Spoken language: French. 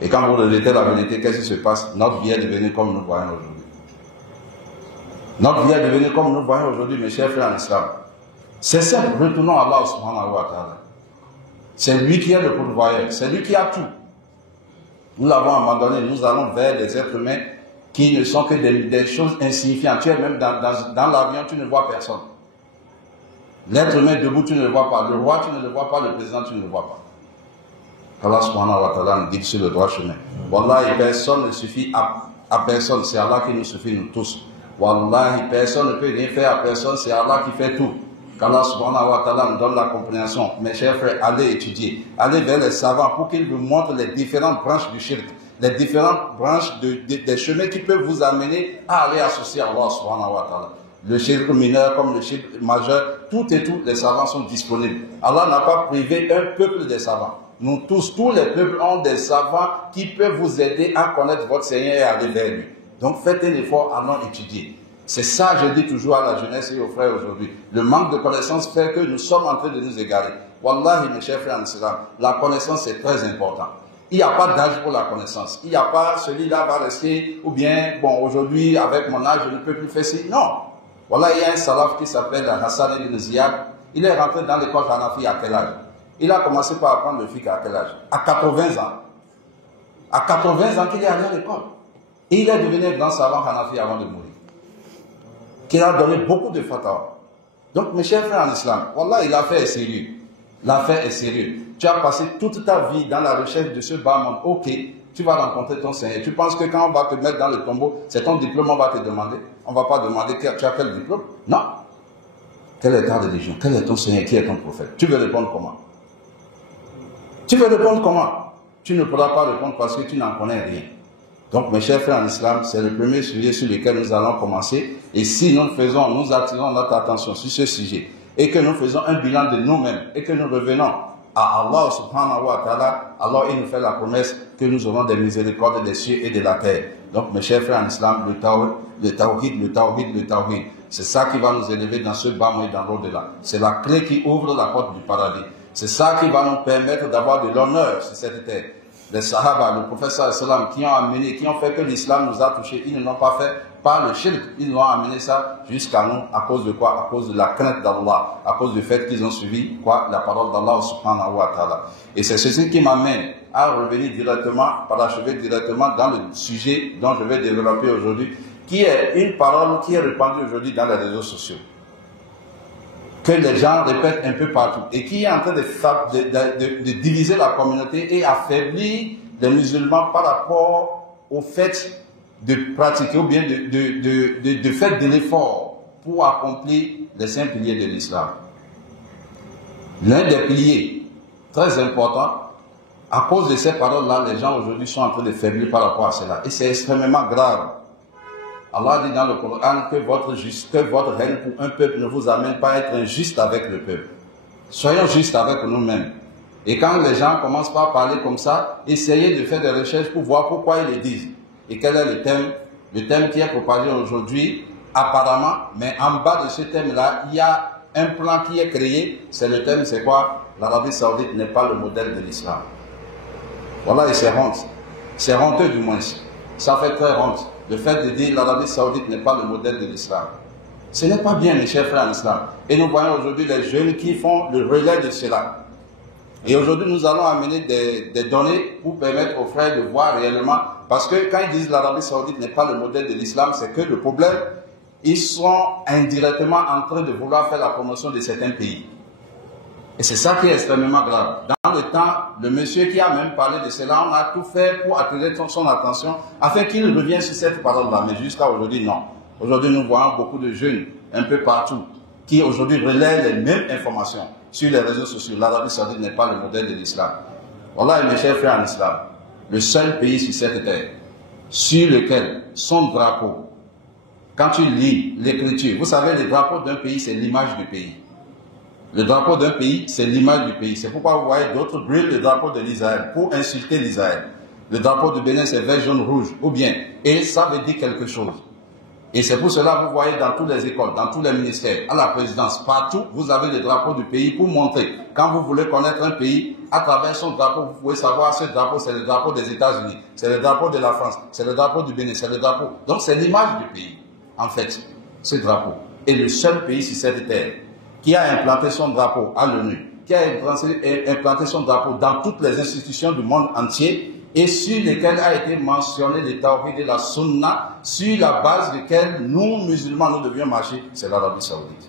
Et quand vous relatez la vérité, qu'est-ce qui se passe? Notre vie est devenue comme nous voyons aujourd'hui. Notre vie est devenue comme nous voyons aujourd'hui, mes chers frères en islam. C'est simple, retournons à Allah subhanahu wa ta'ala. C'est lui qui est le pourvoyeur, c'est lui qui a tout. Nous l'avons abandonné, nous allons vers des êtres humains qui ne sont que des choses insignifiantes. Tu es même dans l'avion, tu ne vois personne. L'être humain debout, tu ne le vois pas. Le roi, tu ne le vois pas. Le président, tu ne le vois pas. Allah subhanahu wa ta'ala nous guide sur le droit chemin. Wallahi, personne ne suffit à personne. C'est Allah qui nous suffit, nous tous. Wallahi, personne ne peut rien faire à personne. C'est Allah qui fait tout. Qu'Allah subhanahu wa ta'ala nous donne la compréhension. Mes chers frères, allez étudier. Allez vers les savants pour qu'ils vous montrent les différentes branches du shirk. Les différentes branches des chemins qui peuvent vous amener à aller associer à Allah subhanahu wa ta'ala. Le shirk mineur comme le shirk majeur, tout et tout, les savants sont disponibles. Allah n'a pas privé un peuple des savants. Nous tous les peuples ont des savants qui peuvent vous aider à connaître votre Seigneur et à aller vers lui. Donc faites un effort, allons étudier. C'est ça, je dis toujours à la jeunesse et aux frères aujourd'hui. Le manque de connaissance fait que nous sommes en train de nous égarer. Wallahi, mes chers frères en islam, la connaissance est très importante. Il n'y a pas d'âge pour la connaissance. Il n'y a pas celui-là va rester, ou bien, bon, aujourd'hui, avec mon âge, je ne peux plus faire ci. Non. Voilà, il y a un salaf qui s'appelle Hassan ibn Ziyad. Il est rentré dans l'école Hanafi à quel âge? Il a commencé par apprendre le fiqh à quel âge? À 80 ans. À 80 ans qu'il est allé à l'école. Et il est devenu un grand savant Hanafi avant de mourir. Qui a donné beaucoup de fatwa. Donc, mes chers frères en islam, Wallah, l'affaire est sérieux. L'affaire est sérieuse. Tu as passé toute ta vie dans la recherche de ce bas monde. Ok, tu vas rencontrer ton Seigneur. Tu penses que quand on va te mettre dans le tombeau, c'est ton diplôme on va te demander? On ne va pas demander tu as quel diplôme? Non. Quelle est ta religion? Quel est ton Seigneur? Qui est ton prophète? Tu veux répondre comment? Tu veux répondre comment? Tu ne pourras pas répondre parce que tu n'en connais rien. Donc, mes chers frères en islam, c'est le premier sujet sur lequel nous allons commencer. Et si nous attirons notre attention sur ce sujet, et que nous faisons un bilan de nous-mêmes, et que nous revenons à Allah subhanahu wa ta'ala, alors il nous fait la promesse que nous aurons des miséricordes des cieux et de la terre. Donc, mes chers frères en islam, le tawhid, c'est ça qui va nous élever dans ce bas monde et dans l'au-delà. C'est la clé qui ouvre la porte du paradis. C'est ça qui va nous permettre d'avoir de l'honneur sur cette terre. Les Sahaba, le prophète sallam, qui ont amené, qui ont fait que l'islam nous a touchés, ils ne l'ont pas fait par le shirk, ils nous ont amené ça jusqu'à nous, à cause de quoi? À cause de la crainte d'Allah, à cause du fait qu'ils ont suivi quoi? La parole d'Allah subhanahu wa ta'ala. Et c'est ceci qui m'amène à revenir directement, parachever directement dans le sujet dont je vais développer aujourd'hui, qui est une parole qui est répandue aujourd'hui dans les réseaux sociaux, que les gens répètent un peu partout, et qui est en train de diviser la communauté et affaiblir les musulmans par rapport au fait de pratiquer ou bien de faire de l'effort pour accomplir les 5 piliers de l'islam. L'un des piliers très importants, à cause de ces paroles-là, les gens aujourd'hui sont en train de faiblir par rapport à cela. Et c'est extrêmement grave. Allah dit dans le Coran que votre règne pour un peuple ne vous amène pas à être injuste avec le peuple. Soyons justes avec nous-mêmes. Et quand les gens commencent par parler comme ça, essayez de faire des recherches pour voir pourquoi ils le disent. Et quel est le thème? Le thème qui est propagé aujourd'hui, apparemment, mais en bas de ce thème-là, il y a un plan qui est créé. C'est le thème, c'est quoi? L'Arabie Saoudite n'est pas le modèle de l'islam. Voilà, et c'est honte. C'est honteux du moins. Ça fait très honte. Le fait de dire l'Arabie Saoudite n'est pas le modèle de l'islam. Ce n'est pas bien, mes chers frères en islam. Et nous voyons aujourd'hui les jeunes qui font le relais de cela. Et aujourd'hui, nous allons amener des données pour permettre aux frères de voir réellement. Parce que quand ils disent l'Arabie Saoudite n'est pas le modèle de l'islam, c'est que le problème, ils sont indirectement en train de vouloir faire la promotion de certains pays. Et c'est ça qui est extrêmement grave. Dans le temps, le monsieur qui a même parlé de cela, on a tout fait pour attirer son attention afin qu'il revienne sur cette parole-là. Mais jusqu'à aujourd'hui, non. Aujourd'hui, nous voyons beaucoup de jeunes un peu partout qui aujourd'hui relaient les mêmes informations sur les réseaux sociaux. L'Arabie Saoudite n'est pas le modèle de l'islam. Voilà, mes chers frères en islam, le seul pays sur cette terre sur lequel son drapeau, quand tu lis l'écriture, vous savez, le drapeau d'un pays, c'est l'image du pays. Le drapeau d'un pays, c'est l'image du pays. C'est pourquoi vous voyez d'autres brûlent le drapeau de l'Israël pour insulter l'Israël. Le drapeau de Bénin, c'est vert, jaune, rouge. Ou bien, et ça veut dire quelque chose. Et c'est pour cela que vous voyez dans toutes les écoles, dans tous les ministères, à la présidence, partout, vous avez le drapeau du pays pour montrer. Quand vous voulez connaître un pays, à travers son drapeau, vous pouvez savoir ce drapeau, c'est le drapeau des États-Unis, c'est le drapeau de la France, c'est le drapeau du Bénin, c'est le drapeau. Donc c'est l'image du pays, en fait, ce drapeau. Et le seul pays sur cette terre qui a implanté son drapeau à l'ONU, qui a implanté son drapeau dans toutes les institutions du monde entier et sur lesquelles a été mentionné le tawhid et la sunna, sur la base desquelles nous, musulmans, nous devions marcher, c'est l'Arabie Saoudite.